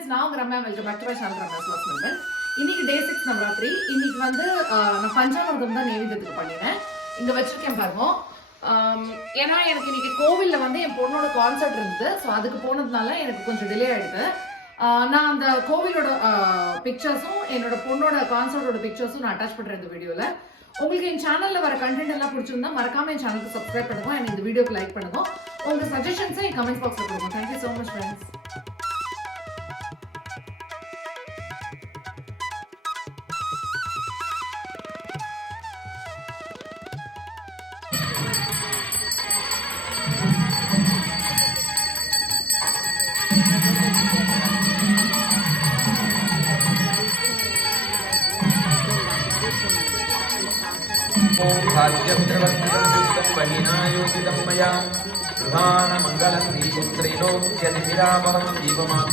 friends, நான் உங்க Ramya. Welcome back to my channel Ramya's last member. இன்னைக்கு டே 6 நவராத்திரி. இன்னைக்கு வந்து நான் பஞ்சாமிர்தம் தான் நெய்வேத்தியத்துக்கு பண்ணினேன். இங்க வச்சிருக்கேன் பாருங்க. ஏன்னா எனக்கு இன்னைக்கு கோவில்ல வந்து என் பொண்ணோட கான்சர்ட் இருந்தது. ஸோ அதுக்கு போனதுனால எனக்கு கொஞ்சம் டிலே ஆயிடுது. நான் அந்த கோவிலோட பிக்சர்ஸும் என்னோட பொண்ணோட கான்சர்ட்டோட பிக்சர்ஸும் நான் அட்டாச் பண்றேன் இந்த வீடியோல. உங்களுக்கு என் சேனல்ல வர கண்டென்ட் எல்லாம் பிடிச்சிருந்தா மறக்காம என் சேனலுக்கு சப்ஸ்கிரைப் பண்ணுங்க அண்ட் இந்த வீடியோக்கு லைக் பண்ணுங்க. உங்க சஜஷன்ஸை என் கமெண்ட் பாக்ஸ்ல கொடுங்க. Thank you so much friends. मया प्रधानमङ्गलं दीपुत्रैलोक्यनिरामरं दीपमाग्रा